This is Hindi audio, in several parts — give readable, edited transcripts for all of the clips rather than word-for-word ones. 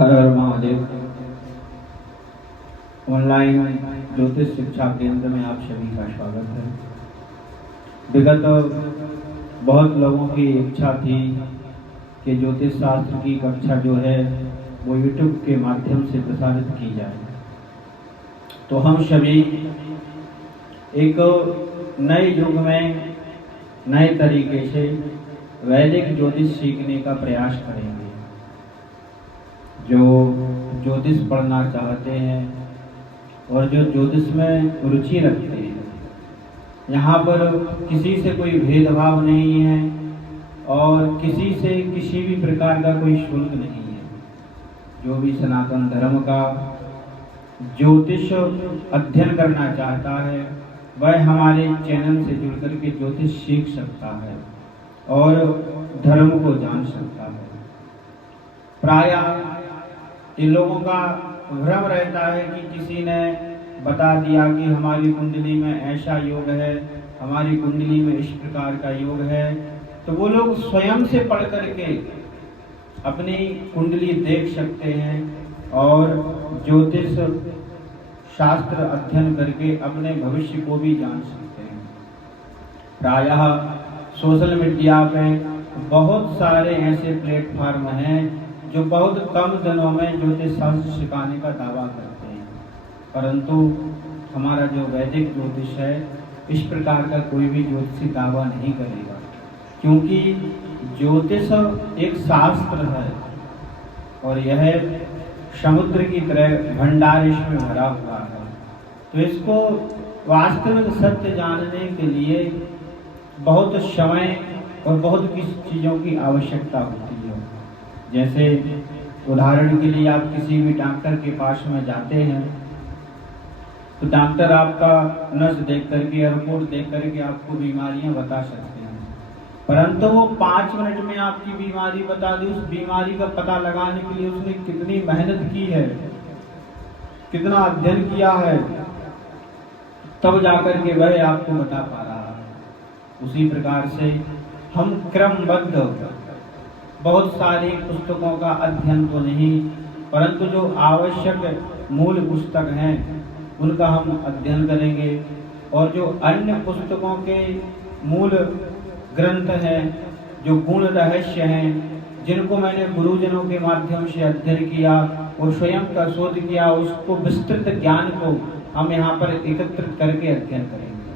हर हर महादेव। ऑनलाइन ज्योतिष शिक्षा केंद्र में आप सभी का स्वागत है। विगत बहुत लोगों की इच्छा थी कि ज्योतिष शास्त्र की कक्षा जो है वो यूट्यूब के माध्यम से प्रसारित की जाए, तो हम सभी एक नए युग में नए तरीके से वैदिक ज्योतिष सीखने का प्रयास करेंगे। जो ज्योतिष पढ़ना चाहते हैं और जो ज्योतिष में रुचि रखते हैं, यहाँ पर किसी से कोई भेदभाव नहीं है और किसी से किसी भी प्रकार का कोई शुल्क नहीं है। जो भी सनातन धर्म का ज्योतिष अध्ययन करना चाहता है वह हमारे चैनल से जुड़ कर के ज्योतिष सीख सकता है और धर्म को जान सकता है। प्रायः इन लोगों का भ्रम रहता है कि किसी ने बता दिया कि हमारी कुंडली में ऐसा योग है, हमारी कुंडली में इस प्रकार का योग है, तो वो लोग स्वयं से पढ़ करके अपनी कुंडली देख सकते हैं और ज्योतिष शास्त्र अध्ययन करके अपने भविष्य को भी जान सकते हैं। प्रायः सोशल मीडिया पे बहुत सारे ऐसे प्लेटफॉर्म हैं जो बहुत कम दिनों में ज्योतिष शास्त्र सिखाने का दावा करते हैं, परंतु हमारा जो वैदिक ज्योतिष है इस प्रकार का कोई भी ज्योतिषी दावा नहीं करेगा, क्योंकि ज्योतिष एक शास्त्र है और यह समुद्र की तरह भंडार इसमें भरा हुआ है। तो इसको वास्तविक सत्य जानने के लिए बहुत समय और बहुत किसी चीज़ों की आवश्यकता होती है। जैसे उदाहरण के लिए आप किसी भी डॉक्टर के पास में जाते हैं तो डॉक्टर आपका नस देख करके, रिपोर्ट देख करके आपको बीमारियां बता सकते हैं, परंतु वो 5 मिनट में आपकी बीमारी बता दी। उस बीमारी का पता लगाने के लिए उसने कितनी मेहनत की है, कितना अध्ययन किया है, तब जाकर के वह आपको बता पा रहा है। उसी प्रकार से हम क्रमबद्ध बहुत सारी पुस्तकों का अध्ययन तो नहीं, परंतु जो आवश्यक मूल पुस्तक हैं उनका हम अध्ययन करेंगे और जो अन्य पुस्तकों के मूल ग्रंथ हैं, जो गुण रहस्य हैं, जिनको मैंने गुरुजनों के माध्यम से अध्ययन किया और स्वयं का शोध किया, उसको विस्तृत ज्ञान को हम यहाँ पर एकत्रित करके अध्ययन करेंगे।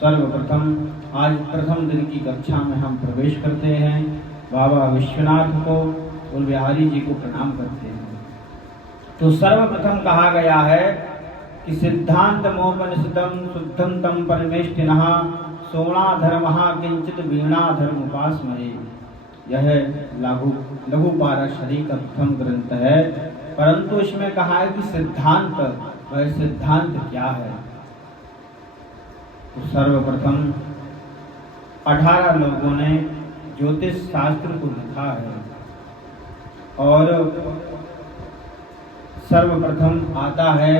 सर्वप्रथम आज प्रथम दिन की कक्षा में हम प्रवेश करते हैं। बाबा विश्वनाथ को और बिहारी जी को प्रणाम करते हैं। तो सर्वप्रथम कहा गया है कि सिद्धांत मोपनिषदम शुद्धम तम परमेष्टिनः सोणाधर्मः किंचित वीणाधर्म उपासमहे। यह लघु पाराशरी का प्रथम ग्रंथ है, परंतु इसमें कहा है कि सिद्धांत, वह सिद्धांत क्या है। तो सर्वप्रथम 18 लोगों ने ज्योतिष शास्त्र को लिखा है और सर्वप्रथम आता है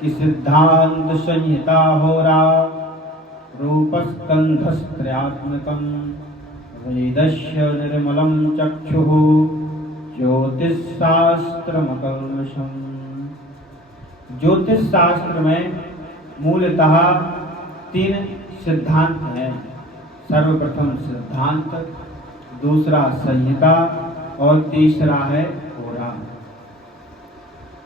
कि सिद्धांत संहिता होरा रूपस्कंधस्त्रयात्मकं वेदस्य निर्मलं चक्षुः ज्योतिष शास्त्रमकल्मषम्। ज्योतिष शास्त्र में मूलतः 3 सिद्धांत हैं। सर्वप्रथम सिद्धांत, दूसरा संहिता और तीसरा है होरा।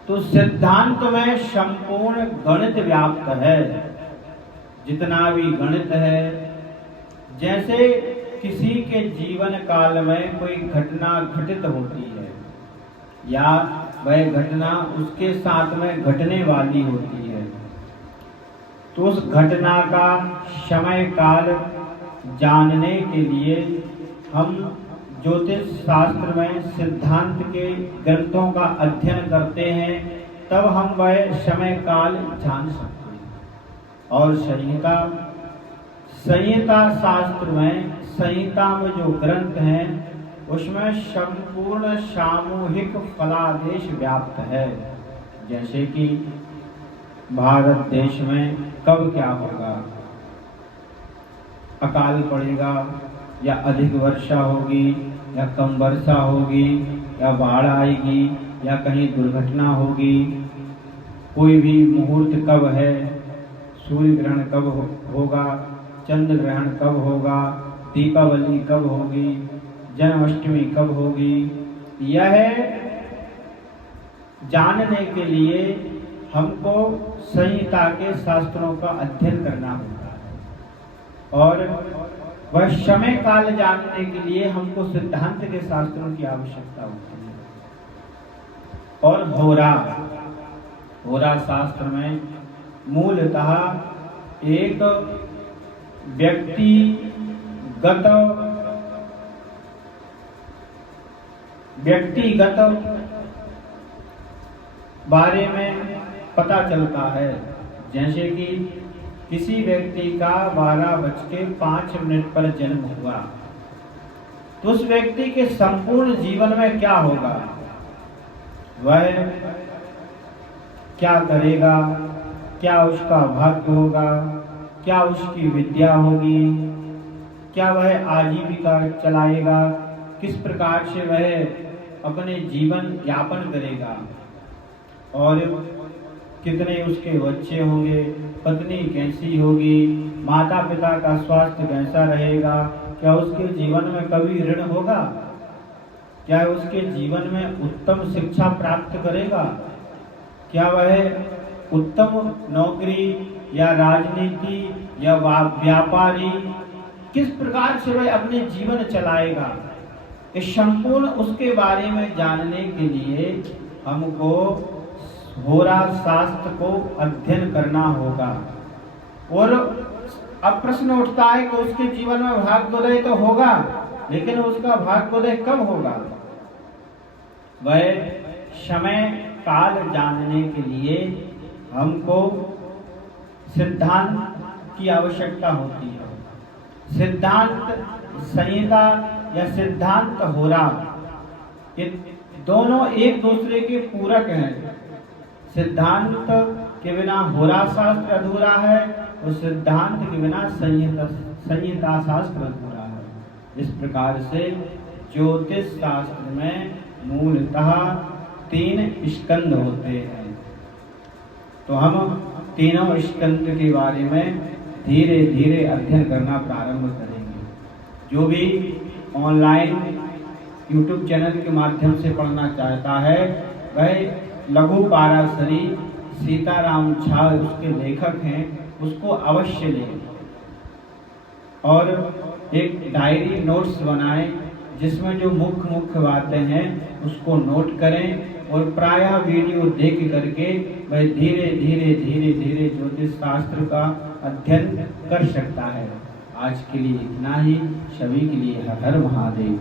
तो सिद्धांत में संपूर्ण गणित व्याप्त है, जितना भी गणित है। जैसे किसी के जीवन काल में कोई घटना घटित होती है या वह घटना उसके साथ में घटने वाली होती है, तो उस घटना का समय काल जानने के लिए हम ज्योतिष शास्त्र में सिद्धांत के ग्रंथों का अध्ययन करते हैं, तब हम वह समय काल जान सकते हैं। और संहिता शास्त्र में, संहिता में जो ग्रंथ हैं उसमें संपूर्ण सामूहिक फलादेश व्याप्त है। जैसे कि भारत देश में कब क्या होगा, अकाल पड़ेगा या अधिक वर्षा होगी या कम वर्षा होगी या बाढ़ आएगी या कहीं दुर्घटना होगी, कोई भी मुहूर्त कब है, सूर्य ग्रहण कब होगा, चंद्र ग्रहण कब होगा, दीपावली कब होगी, जन्माष्टमी कब होगी, यह जानने के लिए हमको संहिता के शास्त्रों का अध्ययन करना होता है। और वह समय काल जानने के लिए हमको सिद्धांत के शास्त्रों की आवश्यकता होती है। और होरा शास्त्र में मूलतः एक व्यक्तिगत बारे में पता चलता है। जैसे कि किसी व्यक्ति का 12:05 पर जन्म हुआ, तो उस व्यक्ति के संपूर्ण जीवन में क्या होगा, वह क्या करेगा, क्या उसका भाग्य होगा, क्या उसकी विद्या होगी, क्या वह आजीविका चलाएगा, किस प्रकार से वह अपने जीवन यापन करेगा, और कितने उसके बच्चे होंगे, पत्नी कैसी होगी, माता पिता का स्वास्थ्य कैसा रहेगा, क्या उसके जीवन में कभी ऋण होगा, क्या उसके जीवन में उत्तम शिक्षा प्राप्त करेगा, क्या वह उत्तम नौकरी या राजनीति या व्यापारी किस प्रकार से वह अपने जीवन चलाएगा, इस संपूर्ण उसके बारे में जानने के लिए हमको होरा शास्त्र को अध्ययन करना होगा। और अब प्रश्न उठता है कि उसके जीवन में भाग्योदय तो होगा, लेकिन उसका भाग्योदय कब होगा? वह समय काल जानने के लिए हमको सिद्धांत की आवश्यकता होती है। सिद्धांत संहिता या सिद्धांत होरा, ये दोनों एक दूसरे के पूरक हैं। सिद्धांत के बिना होरा शास्त्र अधूरा है और सिद्धांत के बिना संहिता शास्त्र अधूरा है। इस प्रकार से ज्योतिष शास्त्र में मूलतः 3 स्कंद होते हैं। तो हम तीनों स्कंद के बारे में धीरे धीरे अध्ययन करना प्रारंभ करेंगे। जो भी ऑनलाइन YouTube चैनल के माध्यम से पढ़ना चाहता है, वह लघु पाराशरी सीताराम झा उसके लेखक हैं, उसको अवश्य लें और एक डायरी नोट्स बनाएं, जिसमें जो मुख्य बातें हैं उसको नोट करें और प्रायः वीडियो देख करके वह धीरे धीरे ज्योतिष शास्त्र का अध्ययन कर सकता है। आज के लिए इतना ही। सभी के लिए हर हर महादेव।